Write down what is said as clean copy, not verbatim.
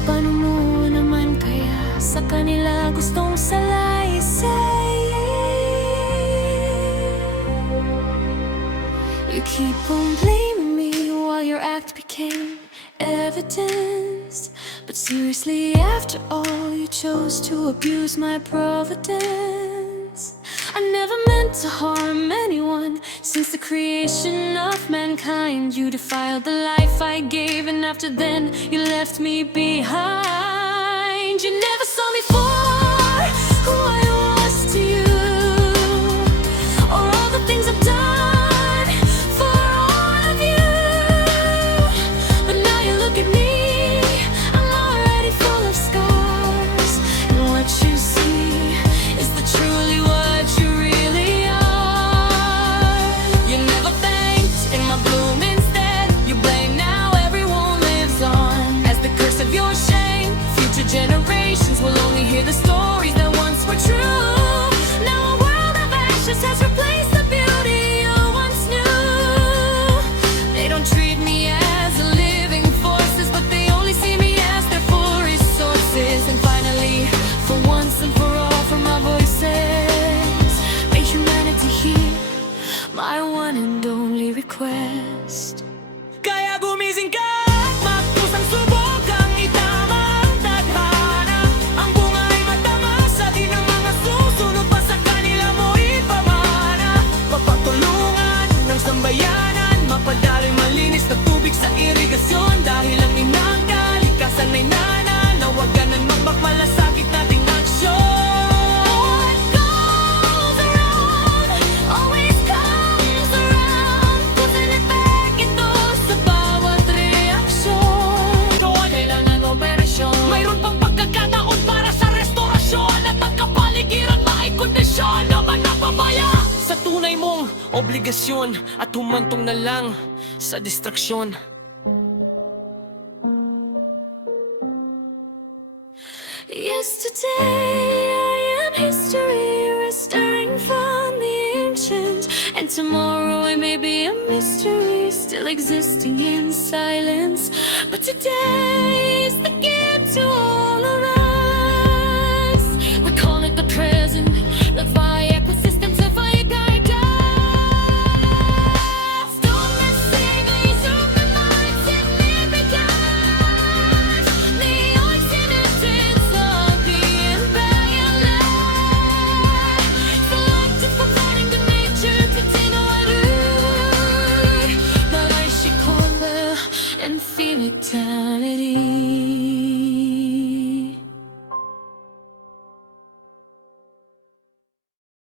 Paano mo naman kaya sa kanila gustong salaysay? You keep on blaming me while your act became evidence. But seriously, after all, you chose to abuse my providence. I never meant to harm anyone. Since the creation of mankind, you defiled the life I gave, and after then, you left me behind. You never saw me for who I was to you, or all the things I've done for all of you. But now you look at me, I'm already full of scars, and what you see is the truly what you really are. You never thanked in my bloom, instead you blame. Now everyone lives on as the curse of your shame. Future generations will only hear the stories that once were true. Now a world of ashes has replaced the beauty you once knew. They don't treat me as a living forces, but they only see me as their full resources. And finally, for once and for all, from my voices, may humanity hear my one and only request. Kaya gumising ka at magpusang subok ang itama ang tadhana. Ang bunga ay matamas at di ng mga susunod pa sa kanila mo ipamana. Mapatulungan ng sambayanan, mapadaloy malinis na tubig sa irigasyon. Dahil ang inang kalikasan ay nananawagan ng magmalasakit nating aksyon. Always comes around, putting it back ito sa bawat reaksyon. Kailangan operasyon, mayroon pang pagkakataon para sa restorasyon, at ang kapaligiran may kondisyon naman napabaya sa tunay mong obligasyon, at humantong na lang sa distraksyon. Yesterday I am history, restoring from the ancient, and tomorrow I may be a mystery, still existing in silence. But today is the gift to all of us. We call it the present, the fire ecosystems of fire guide us. Don't mistake these open minds, significant. The oxygen of the empire land, selected for fighting the nature to tinawari. But I should call the infinity.